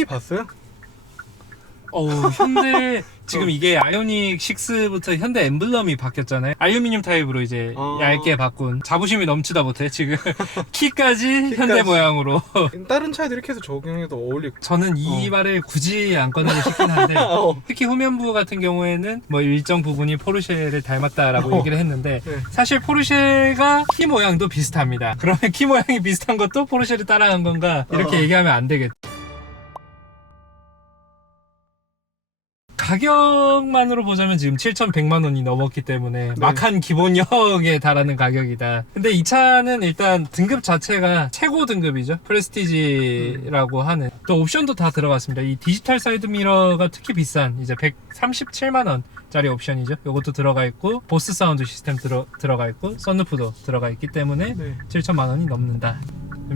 키 봤어요? 현대 지금 이게 아이오닉 6부터 현대 엠블럼이 바뀌었잖아요. 알루미늄 타입으로 이제 얇게 바꾼, 자부심이 넘치다 못해 지금 키까지 현대 모양으로. 다른 차에도 이렇게 해서 적용해도 어울리고. 저는 이 말을 굳이 안 꺼내고 싶긴 한데 특히 후면부 같은 경우에는 뭐 일정 부분이 포르쉐를 닮았다라고 얘기를 했는데 네. 사실 포르쉐가 키 모양도 비슷합니다. 그러면 키 모양이 비슷한 것도 포르쉐를 따라한 건가 이렇게 얘기하면 안 되겠죠. 가격만으로 보자면 지금 7,100만 원이 넘었기 때문에 막한 기본형에 달하는 가격이다. 근데 이 차는 일단 등급 자체가 최고 등급이죠. 프레스티지라고 하는. 또 옵션도 다 들어갔습니다. 이 디지털 사이드 미러가 특히 비싼 이제 137만 원 짜리 옵션이죠. 요것도 들어가 있고 보스 사운드 시스템 들어가 있고 썬루프도 들어가 있기 때문에 7천만 원이 넘는다.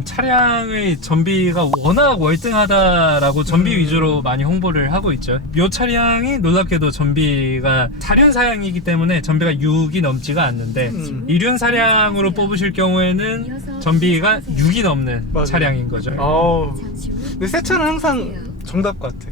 차량의 전비가 워낙 월등하다라고 전비 위주로 많이 홍보를 하고 있죠. 이 차량이 놀랍게도 전비가 4륜 사양이기 때문에 전비가 6이 넘지가 않는데 2륜 사량으로 뽑으실 경우에는 전비가 6이 넘는 차량인 거죠. 근데 새 차는 항상 정답 같아.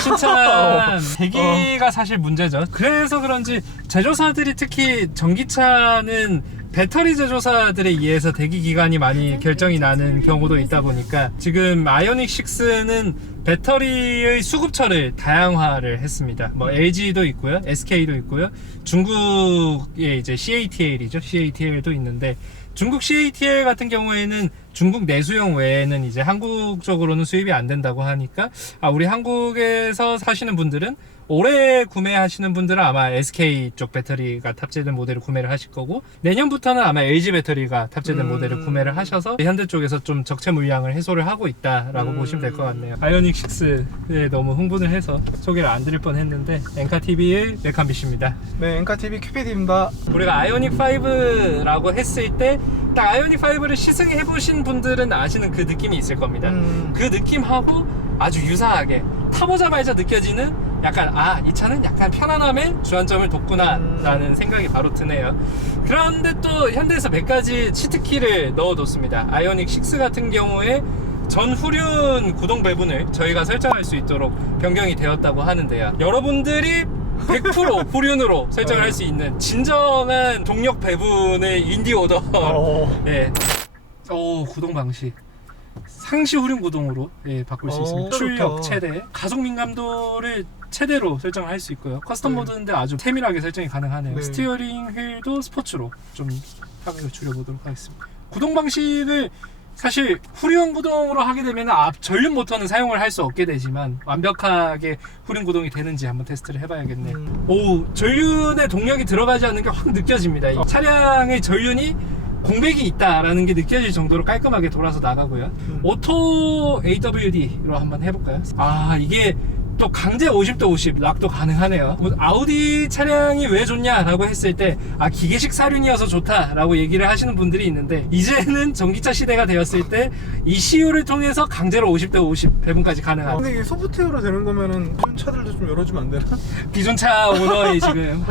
신차 대기가 사실 문제죠. 그래서 그런지 제조사들이 특히 전기차는 배터리 제조사들에 의해서 대기 기간이 많이 결정이 나는 경우도 있다 보니까 지금 아이오닉 6는 배터리의 수급처를 다양화를 했습니다. 뭐 LG도 있고요, SK도 있고요, 중국의 이제 CATL이죠. CATL도 있는데 중국 CATL 같은 경우에는 중국 내수용 외에는 이제 한국 쪽으로는 수입이 안 된다고 하니까 우리 한국에서 사시는 분들은 올해 구매하시는 분들은 아마 SK 쪽 배터리가 탑재된 모델을 구매를 하실 거고 내년부터는 아마 LG 배터리가 탑재된 모델을 구매를 하셔서 현대 쪽에서 좀 적체 물량을 해소를 하고 있다라고 보시면 될 것 같네요. 아이오닉 6에 너무 흥분을 해서 소개를 안 드릴 뻔했는데 엔카TV의 메칸비씨입니다. 네, 엔카TV 큐피디입니다. 우리가 아이오닉 5라고 했을 때 딱 아이오닉 5를 시승해 보신 분들은 아시는 그 느낌이 있을 겁니다. 그 느낌하고 아주 유사하게 타보자마자 느껴지는 약간 이 차는 약간 편안함에 주안점을 뒀구나 라는 생각이 바로 드네요. 그런데 또 현대에서 몇 가지 치트키를 넣어뒀습니다. 아이오닉 6 같은 경우에 전 후륜 구동 배분을 저희가 설정할 수 있도록 변경이 되었다고 하는데요. 여러분들이 100% 후륜으로 설정을 할 수 있는 진정한 동력 배분의 인디오더. 예. 구동 방식 상시 후륜 구동으로 바꿀 수 있습니다. 출력 최대, 가속 민감도를 최대로 설정할 수 있고요. 커스텀 모드인데 아주 세밀하게 설정이 가능하네요. 스티어링 휠도 스포츠로 좀 하극을 줄여보도록 하겠습니다. 구동 방식을 사실 후륜 구동으로 하게 되면 전륜 모터는 사용을 할 수 없게 되지만 완벽하게 후륜 구동이 되는지 한번 테스트를 해봐야겠네요. 전륜에 동력이 들어가지 않는 게 확 느껴집니다. 이 차량의 전륜이 공백이 있다라는 게 느껴질 정도로 깔끔하게 돌아서 나가고요. 오토 AWD로 한번 해볼까요? 이게 또 강제 50대 50 락도 가능하네요. 아우디 차량이 왜 좋냐라고 했을 때 기계식 사륜이어서 좋다라고 얘기를 하시는 분들이 있는데 이제는 전기차 시대가 되었을 때 ECU를 통해서 강제로 50대 50 배분까지 가능하다. 근데 이게 소프트웨어로 되는 거면은 기존 차들도 좀 열어주면 안 되나? 기존 차 오너의 지금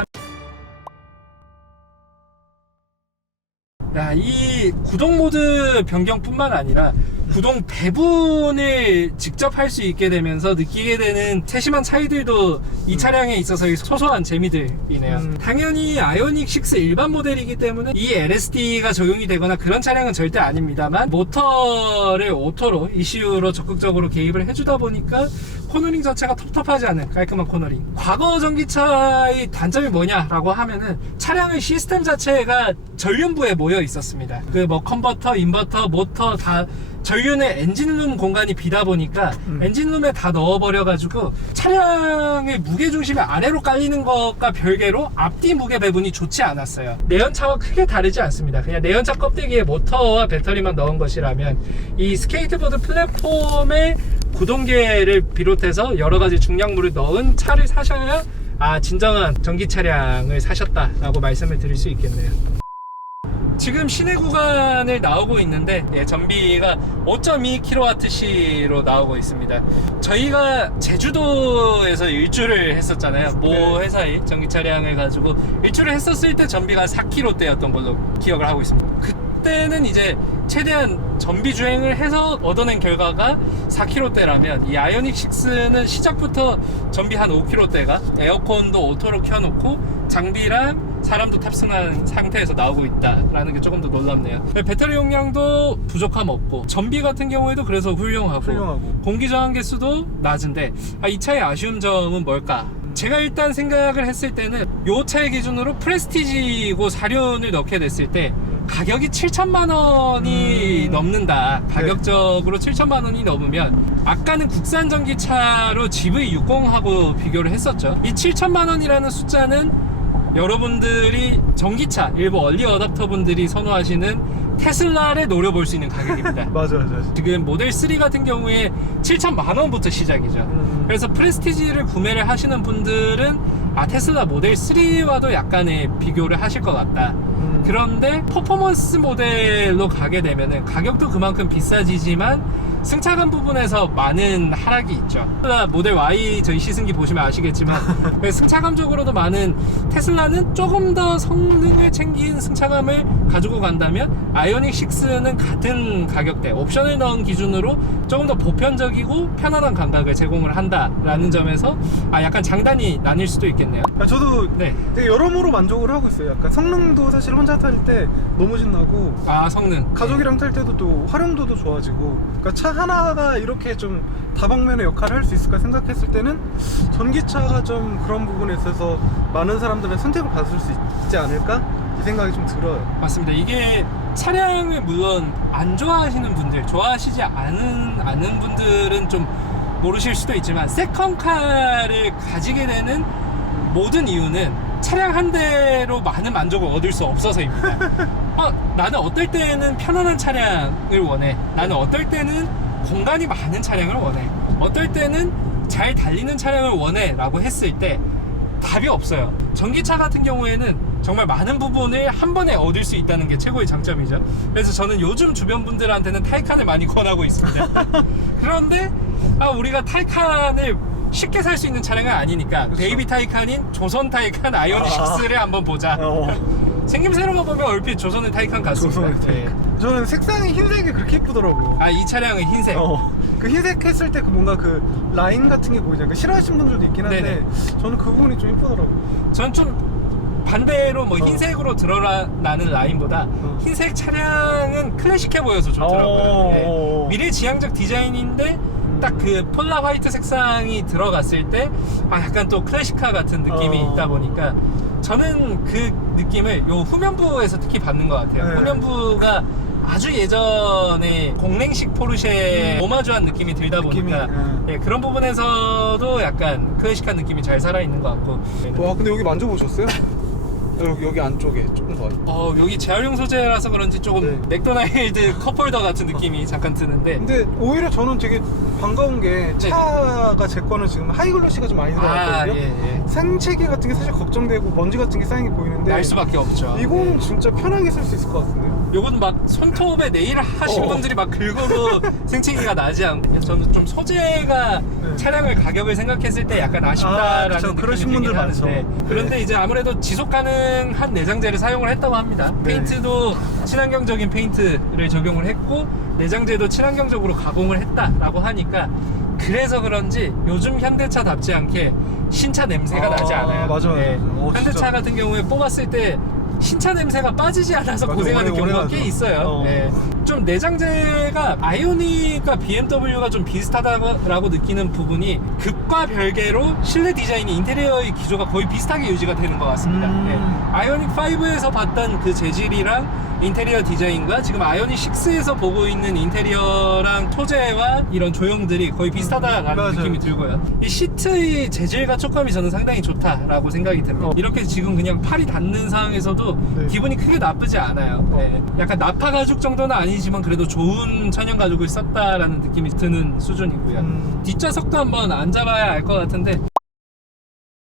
이 구동 모드 변경뿐만 아니라 구동 배분을 직접 할 수 있게 되면서 느끼게 되는 세심한 차이들도 이 차량에 있어서의 소소한 재미들이네요. 당연히 아이오닉 6 일반 모델이기 때문에 이 LSD가 적용이 되거나 그런 차량은 절대 아닙니다만 모터를 오토로 ECU로 적극적으로 개입을 해주다 보니까 코너링 자체가 텁텁하지 않은 깔끔한 코너링. 과거 전기차의 단점이 뭐냐라고 하면은 차량의 시스템 자체가 전륜부에 모여 있었습니다. 컨버터, 인버터, 모터 다 전륜의 엔진룸 공간이 비다 보니까 엔진룸에 다 넣어버려가지고 차량의 무게중심이 아래로 깔리는 것과 별개로 앞뒤 무게 배분이 좋지 않았어요. 내연차와 크게 다르지 않습니다. 그냥 내연차 껍데기에 모터와 배터리만 넣은 것이라면 이 스케이트보드 플랫폼에 구동계를 비롯해서 여러가지 중량물을 넣은 차를 사셔야 진정한 전기 차량을 사셨다라고 말씀을 드릴 수 있겠네요. 지금 시내 구간을 나오고 있는데 전비가 5.2kWh로 나오고 있습니다. 저희가 제주도에서 일주를 했었잖아요. 모 회사의 전기 차량을 가지고 일주를 했었을 때 전비가 4kW대였던 걸로 기억을 하고 있습니다. 그때는 이제 최대한 전비 주행을 해서 얻어낸 결과가 4km대라면 이 아이오닉 6는 시작부터 전비 한 5km대가 에어컨도 오토로 켜놓고 장비랑 사람도 탑승한 상태에서 나오고 있다라는 게 조금 더 놀랍네요. 배터리 용량도 부족함 없고 전비 같은 경우에도 그래서 훌륭하고 공기 저항 개수도 낮은데 이 차의 아쉬운 점은 뭘까? 제가 일단 생각을 했을 때는 이 차의 기준으로 프레스티지고 4륜을 넣게 됐을 때 가격이 7천만 원이 넘는다. 가격적으로 7천만 원이 넘으면 아까는 국산 전기차로 GV60하고 비교를 했었죠. 이 7천만 원이라는 숫자는 여러분들이 전기차 일부 얼리 어답터 분들이 선호하시는 테슬라를 노려볼 수 있는 가격입니다. 맞아. 지금 모델 3 같은 경우에 7천만 원부터 시작이죠. 그래서 프레스티지를 구매를 하시는 분들은 테슬라 모델 3와도 약간의 비교를 하실 것 같다. 그런데 퍼포먼스 모델로 가게 되면은 가격도 그만큼 비싸지지만 승차감 부분에서 많은 하락이 있죠. 테슬라 모델 Y 저희 시승기 보시면 아시겠지만 승차감적으로도 많은, 테슬라는 조금 더 성능을 챙긴 승차감을 가지고 간다면 아이오닉 6는 같은 가격대 옵션을 넣은 기준으로 조금 더 보편적이고 편안한 감각을 제공을 한다라는 점에서 약간 장단이 나뉠 수도 있겠네요. 저도 네. 되게 여러모로 만족을 하고 있어요. 약간 성능도 사실 혼자 탈 때 너무 신나고, 성능 가족이랑 탈 때도 또 활용도도 좋아지고, 그러니까 차 하나가 이렇게 좀 다방면의 역할을 할 수 있을까 생각했을 때는 전기차가 좀 그런 부분에 있어서 많은 사람들의 선택을 받을 수 있지 않을까 이 생각이 좀 들어요. 맞습니다. 이게 차량을 물론 안 좋아하시는 분들, 좋아하시지 않은 분들은 좀 모르실 수도 있지만 세컨카를 가지게 되는 모든 이유는 차량 한 대로 많은 만족을 얻을 수 없어서입니다. 나는 어떨 때는 편안한 차량을 원해. 나는 어떨 때는 공간이 많은 차량을 원해. 어떨 때는 잘 달리는 차량을 원해 라고 했을 때 답이 없어요. 전기차 같은 경우에는 정말 많은 부분을 한 번에 얻을 수 있다는 게 최고의 장점이죠. 그래서 저는 요즘 주변 분들한테는 타이칸을 많이 권하고 있습니다. 그런데 우리가 타이칸을 쉽게 살 수 있는 차량은 아니니까 그렇죠. 베이비 타이칸인 조선 타이칸 아이오닉 6를 한번 보자. 생김새로만 보면 얼핏 조선의 타이칸 같습니다. 네. 저는 색상이 흰색이 그렇게 예쁘더라고요. 이 차량은 흰색. 그 흰색 했을 때 그 뭔가 그 라인 같은 게 보이잖아요. 싫어하시는 분들도 있긴 한데 네네. 저는 그 부분이 좀 예쁘더라고요. 저는 좀 반대로 흰색으로 드러나는 라인보다 흰색 차량은 클래식해 보여서 좋더라고요. 네. 미래지향적 디자인인데 딱 그 폴라 화이트 색상이 들어갔을 때 약간 또 클래식카 같은 느낌이 있다 보니까 저는 그 느낌을 요 후면부에서 특히 받는 것 같아요. 네. 후면부가 아주 예전에 공랭식 포르쉐 오마주한 느낌이 들다 보니까 그런 부분에서도 약간 클래식한 느낌이 잘 살아있는 것 같고. 와, 근데 여기 만져보셨어요? 여기 안쪽에 조금 더. 여기 재활용 소재라서 그런지 조금 맥도날드 컵홀더 같은 느낌이 잠깐 드는데. 근데 오히려 저는 되게 반가운 게 차가 제 거는 지금 하이글로시가 좀 많이 들어갔거든요. 생채기 같은 게 사실 걱정되고 먼지 같은 게 쌓인 게 보이는데 날 수밖에 없죠. 이건 진짜 편하게 쓸 수 있을 것 같은데요. 요건 막 손톱에 네일 하신 분들이 막 긁어도 생채기가 나지 않고. 저는 좀 소재가 차량을 가격을 생각했을 때 약간 아쉽다라는 느낌이 그러신 분들 많죠. 그런데 이제 아무래도 지속 가능한 내장재를 사용을 했다고 합니다. 페인트도 친환경적인 페인트를 적용을 했고 내장재도 친환경적으로 가공을 했다라고 하니까 그래서 그런지 요즘 현대차답지 않게 신차 냄새가 나지 않아요. 맞아요. 현대차 진짜. 같은 경우에 뽑았을 때 신차 냄새가 빠지지 않아서 맞아, 고생하는 경우가 꽤 오래 있어요. 좀 내장재가 아이오닉과 BMW가 좀 비슷하다고 느끼는 부분이 극과 별개로 실내 디자인이 인테리어의 기조가 거의 비슷하게 유지가 되는 것 같습니다. 아이오닉 5에서 봤던 그 재질이랑 인테리어 디자인과 지금 아이오닉 6에서 보고 있는 인테리어랑 소재와 이런 조형들이 거의 비슷하다라는 느낌이 들고요. 이 시트의 재질과 촉감이 저는 상당히 좋다라고 생각이 듭니다. 이렇게 지금 그냥 팔이 닿는 상황에서도 기분이 크게 나쁘지 않아요. 약간 나파 가죽 정도는 아니지만 그래도 좋은 천연 가죽을 썼다라는 느낌이 드는 수준이고요. 뒷좌석도 한번 앉아봐야 알 것 같은데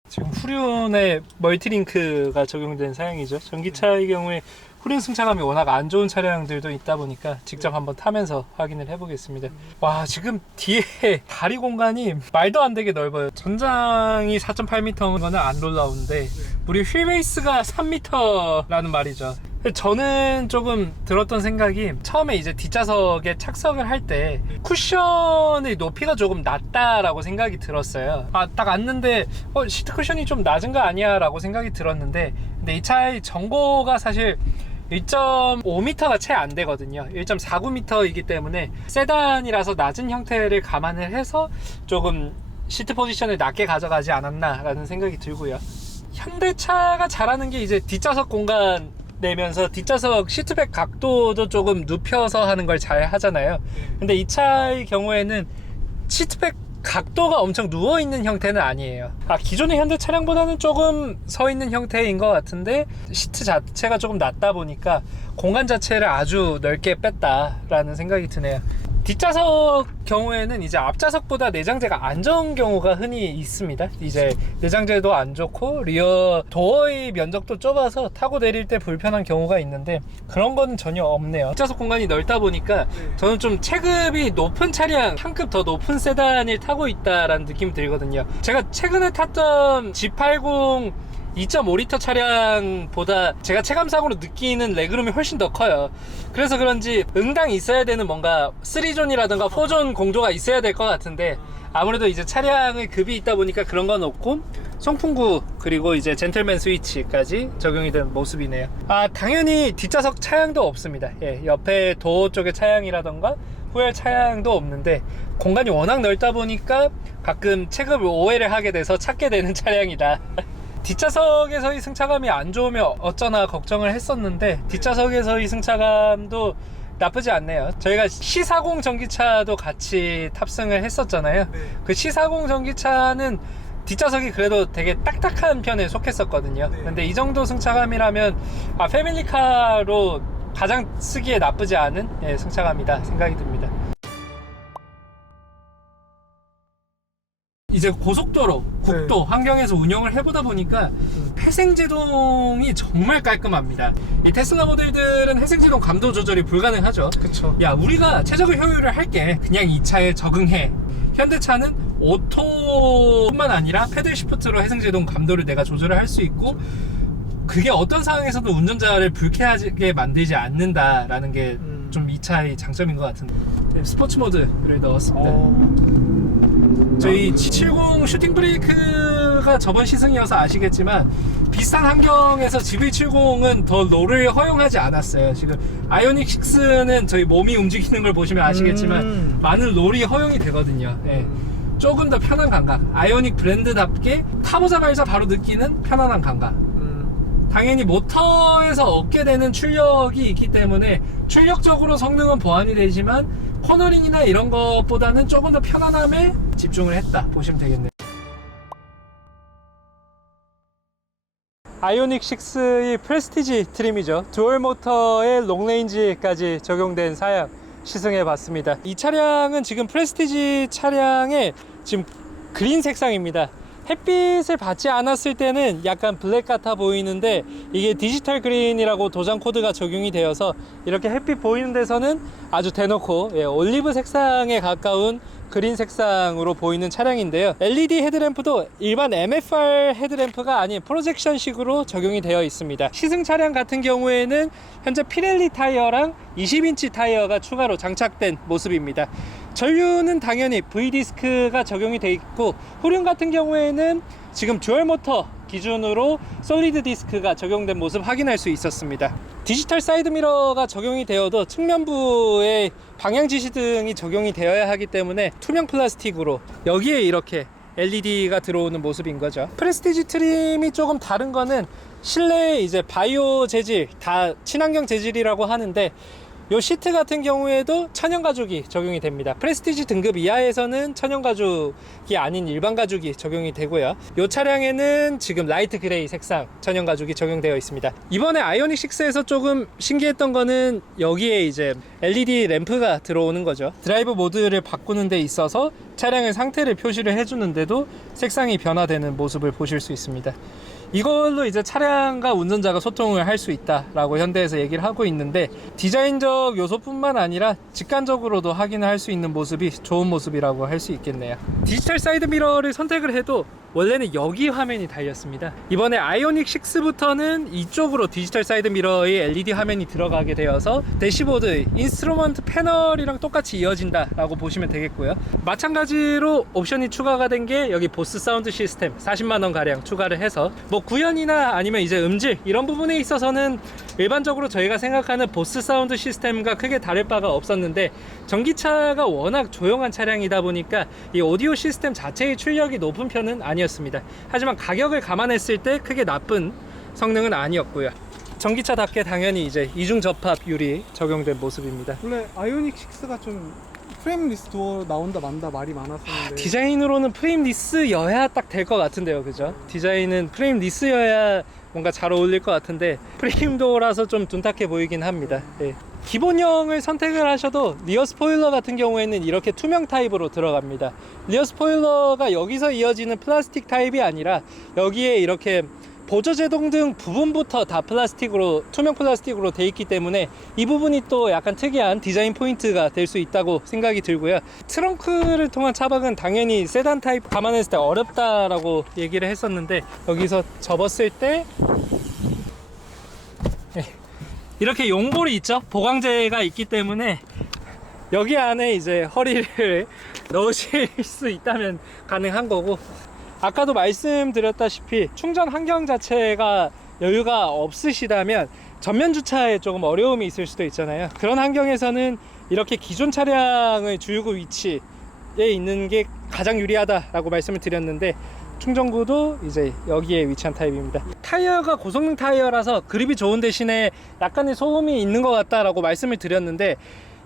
지금 후륜에 멀티링크가 적용된 사양이죠. 전기차의 경우에 후륜 승차감이 워낙 안 좋은 차량들도 있다 보니까 직접 한번 타면서 확인을 해보겠습니다. 와, 지금 뒤에 다리 공간이 말도 안 되게 넓어요. 전장이 4.8m인 거는 안 놀라운데 무려 휠베이스가 3m라는 말이죠. 저는 조금 들었던 생각이 처음에 이제 뒷좌석에 착석을 할 때 쿠션의 높이가 조금 낮다라고 생각이 들었어요. 딱 앉는데 시트 쿠션이 좀 낮은 거 아니야 라고 생각이 들었는데, 근데 이 차의 전고가 사실 1.5m가 채 안 되거든요. 1.49m이기 때문에 세단이라서 낮은 형태를 감안을 해서 조금 시트 포지션을 낮게 가져가지 않았나 라는 생각이 들고요. 현대차가 잘하는 게 이제 뒷좌석 공간 내면서 뒷좌석 시트백 각도도 조금 눕혀서 하는 걸 잘 하잖아요. 근데 이 차의 경우에는 시트백 각도가 엄청 누워있는 형태는 아니에요. 기존의 현대 차량보다는 조금 서있는 형태인 것 같은데, 시트 자체가 조금 낮다 보니까 공간 자체를 아주 넓게 뺐다라는 생각이 드네요. 뒷좌석 경우에는 이제 앞좌석보다 내장재가 안 좋은 경우가 흔히 있습니다. 이제 내장재도 안 좋고 리어 도어의 면적도 좁아서 타고 내릴 때 불편한 경우가 있는데, 그런 거는 전혀 없네요. 뒷좌석 공간이 넓다 보니까 저는 좀 체급이 높은 차량, 한 급 더 높은 세단을 타고 있다라는 느낌이 들거든요. 제가 최근에 탔던 G80 2.5L 차량보다 제가 체감상으로 느끼는 레그룸이 훨씬 더 커요. 그래서 그런지 응당 있어야 되는 뭔가 3존이라든가 4존 공조가 있어야 될 것 같은데, 아무래도 이제 차량의 급이 있다 보니까 그런 건 없고 송풍구 그리고 이제 젠틀맨 스위치까지 적용이 된 모습이네요. 당연히 뒷좌석 차량도 없습니다. 옆에 도어 쪽에 차량이라던가 후열 차량도 없는데, 공간이 워낙 넓다 보니까 가끔 체급을 오해를 하게 돼서 찾게 되는 차량이다. 뒷좌석에서의 승차감이 안 좋으면 어쩌나 걱정을 했었는데, 뒷좌석에서의 승차감도 나쁘지 않네요. 저희가 C40 전기차도 같이 탑승을 했었잖아요. 그 C40 전기차는 뒷좌석이 그래도 되게 딱딱한 편에 속했었거든요. 근데 이 정도 승차감이라면 패밀리카로 가장 쓰기에 나쁘지 않은 승차감이다 생각이 듭니다. 이제 고속도로, 국도 환경에서 운영을 해보다 보니까 회생제동이 정말 깔끔합니다. 이 테슬라 모델들은 회생제동 감도 조절이 불가능하죠. 그쵸. 야, 우리가 최적의 효율을 할게, 그냥 이 차에 적응해. 현대차는 오토뿐만 아니라 패들 시프트로 회생제동 감도를 내가 조절을 할 수 있고, 그게 어떤 상황에서도 운전자를 불쾌하게 만들지 않는다라는 게 좀 이 차의 장점인 것 같은데, 스포츠 모드를 넣었습니다. 저희 G70 슈팅 브레이크가 저번 시승이어서 아시겠지만, 비슷한 환경에서 GV70은 더 롤을 허용하지 않았어요. 지금 아이오닉 6는 저희 몸이 움직이는 걸 보시면 아시겠지만 많은 롤이 허용이 되거든요. 조금 더 편한 감각, 아이오닉 브랜드답게 타보자마자 바로 느끼는 편안한 감각. 당연히 모터에서 얻게 되는 출력이 있기 때문에 출력적으로 성능은 보완이 되지만 코너링이나 이런 것보다는 조금 더 편안함에 집중을 했다 보시면 되겠네요. 아이오닉 6의 프레스티지 트림이죠. 듀얼 모터의 롱레인지까지 적용된 사양 시승해 봤습니다. 이 차량은 지금 프레스티지 차량의 지금 그린 색상입니다. 햇빛을 받지 않았을 때는 약간 블랙 같아 보이는데, 이게 디지털 그린이라고 도장 코드가 적용이 되어서 이렇게 햇빛 보이는 데서는 아주 대놓고 올리브 색상에 가까운 그린 색상으로 보이는 차량인데요. LED 헤드램프도 일반 MFR 헤드램프가 아닌 프로젝션식으로 적용이 되어 있습니다. 시승 차량 같은 경우에는 현재 피렐리 타이어랑 20인치 타이어가 추가로 장착된 모습입니다. 전류는 당연히 V디스크가 적용이 되어 있고, 후륜 같은 경우에는 지금 듀얼 모터 기준으로 솔리드 디스크가 적용된 모습 확인할 수 있었습니다. 디지털 사이드 미러가 적용이 되어도 측면부에 방향 지시등이 적용이 되어야 하기 때문에 투명 플라스틱으로 여기에 이렇게 LED가 들어오는 모습인 거죠. 프레스티지 트림이 조금 다른 거는 실내에 이제 바이오 재질, 다 친환경 재질이라고 하는데, 요 시트 같은 경우에도 천연 가죽이 적용이 됩니다. 프레스티지 등급 이하에서는 천연 가죽이 아닌 일반 가죽이 적용이 되고요. 요 차량에는 지금 라이트 그레이 색상 천연 가죽이 적용되어 있습니다. 이번에 아이오닉 6에서 조금 신기했던 거는 여기에 이제 LED 램프가 들어오는 거죠. 드라이브 모드를 바꾸는 데 있어서 차량의 상태를 표시를 해주는데도 색상이 변화되는 모습을 보실 수 있습니다. 이걸로 이제 차량과 운전자가 소통을 할 수 있다라고 현대에서 얘기를 하고 있는데, 디자인적 요소뿐만 아니라 직관적으로도 확인을 할 수 있는 모습이 좋은 모습이라고 할 수 있겠네요. 디지털 사이드 미러를 선택을 해도 원래는 여기 화면이 달렸습니다. 이번에 아이오닉 6부터는 이쪽으로 디지털 사이드 미러의 LED 화면이 들어가게 되어서 대시보드, 인스트루먼트 패널이랑 똑같이 이어진다 라고 보시면 되겠고요. 마찬가지로 옵션이 추가가 된 게 여기 보스 사운드 시스템 40만원 가량 추가를 해서 뭐 구현이나 아니면 이제 음질 이런 부분에 있어서는 일반적으로 저희가 생각하는 보스 사운드 시스템과 크게 다를 바가 없었는데, 전기차가 워낙 조용한 차량이다 보니까 이 오디오 시스템 자체의 출력이 높은 편은 아니었습니다. 하지만 가격을 감안했을 때 크게 나쁜 성능은 아니었고요. 전기차답게 당연히 이제 이중 접합 유리 적용된 모습입니다. 원래 아이오닉 6가 좀 프레임리스 도어 나온다 만다 말이 많았었는데 디자인으로는 프레임리스여야 딱 될 것 같은데요, 그죠? 디자인은 프레임리스여야 뭔가 잘 어울릴 것 같은데 프레임도어라서 좀 둔탁해 보이긴 합니다. 예. 기본형을 선택을 하셔도 리어 스포일러 같은 경우에는 이렇게 투명 타입으로 들어갑니다. 리어 스포일러가 여기서 이어지는 플라스틱 타입이 아니라 여기에 이렇게 보조제동 등 부분부터 다 플라스틱으로, 투명 플라스틱으로 돼 있기 때문에 이 부분이 또 약간 특이한 디자인 포인트가 될 수 있다고 생각이 들고요. 트렁크를 통한 차박은 당연히 세단 타입 감안했을 때 어렵다라고 얘기를 했었는데, 여기서 접었을 때 이렇게 용볼이 있죠. 보강재가 있기 때문에 여기 안에 이제 허리를 넣으실 수 있다면 가능한 거고, 아까도 말씀드렸다시피 충전 환경 자체가 여유가 없으시다면 전면 주차에 조금 어려움이 있을 수도 있잖아요. 그런 환경에서는 이렇게 기존 차량의 주유구 위치에 있는 게 가장 유리하다라고 말씀을 드렸는데, 충전구도 이제 여기에 위치한 타입입니다. 타이어가 고성능 타이어라서 그립이 좋은 대신에 약간의 소음이 있는 것 같다라고 말씀을 드렸는데,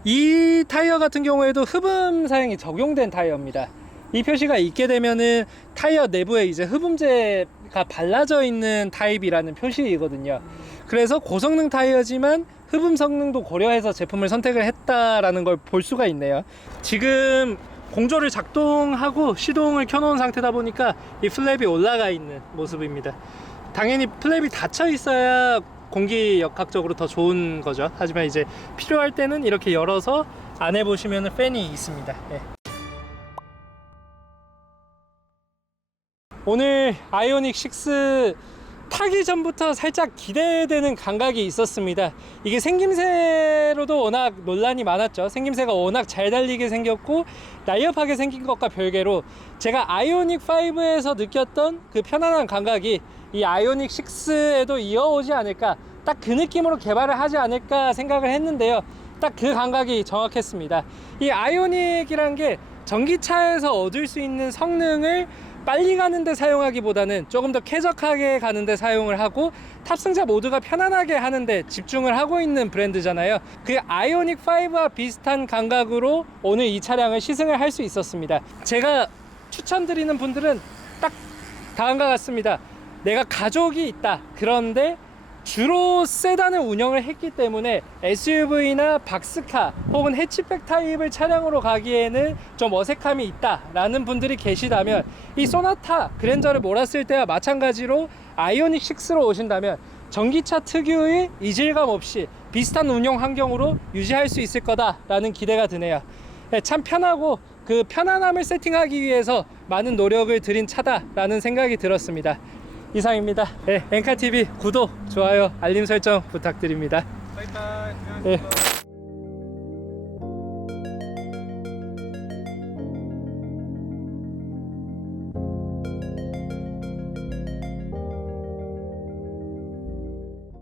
이 타이어 같은 경우에도 흡음 사양이 적용된 타이어입니다. 이 표시가 있게 되면은 타이어 내부에 이제 흡음재가 발라져 있는 타입이라는 표시이거든요. 그래서 고성능 타이어지만 흡음 성능도 고려해서 제품을 선택을 했다라는 걸 볼 수가 있네요. 지금 공조를 작동하고 시동을 켜놓은 상태다 보니까 이 플랩이 올라가 있는 모습입니다. 당연히 플랩이 닫혀 있어야 공기 역학적으로 더 좋은 거죠. 하지만 이제 필요할 때는 이렇게 열어서 안에 보시면 팬이 있습니다. 네. 오늘 아이오닉 6 타기 전부터 살짝 기대되는 감각이 있었습니다. 이게 생김새로도 워낙 논란이 많았죠. 생김새가 워낙 잘 달리게 생겼고 날렵하게 생긴 것과 별개로 제가 아이오닉 5에서 느꼈던 그 편안한 감각이 이 아이오닉 6에도 이어오지 않을까, 딱 그 느낌으로 개발을 하지 않을까 생각을 했는데요. 딱 그 감각이 정확했습니다. 이 아이오닉이란 게 전기차에서 얻을 수 있는 성능을 빨리 가는데 사용하기보다는 조금 더 쾌적하게 가는데 사용을 하고 탑승자 모두가 편안하게 하는데 집중을 하고 있는 브랜드잖아요. 그 아이오닉 5와 비슷한 감각으로 오늘 이 차량을 시승을 할 수 있었습니다. 제가 추천드리는 분들은 딱 다음과 같습니다. 내가 가족이 있다, 그런데 주로 세단을 운영을 했기 때문에 SUV나 박스카 혹은 해치백 타입을 차량으로 가기에는 좀 어색함이 있다 라는 분들이 계시다면, 이 소나타 그랜저를 몰았을 때와 마찬가지로 아이오닉 6로 오신다면 전기차 특유의 이질감 없이 비슷한 운영 환경으로 유지할 수 있을 거다라는 기대가 드네요. 참 편하고 그 편안함을 세팅하기 위해서 많은 노력을 들인 차다라는 생각이 들었습니다. 이상입니다. 네, 엔카TV 구독, 좋아요, 알림 설정 부탁드립니다. 바이바이. 네.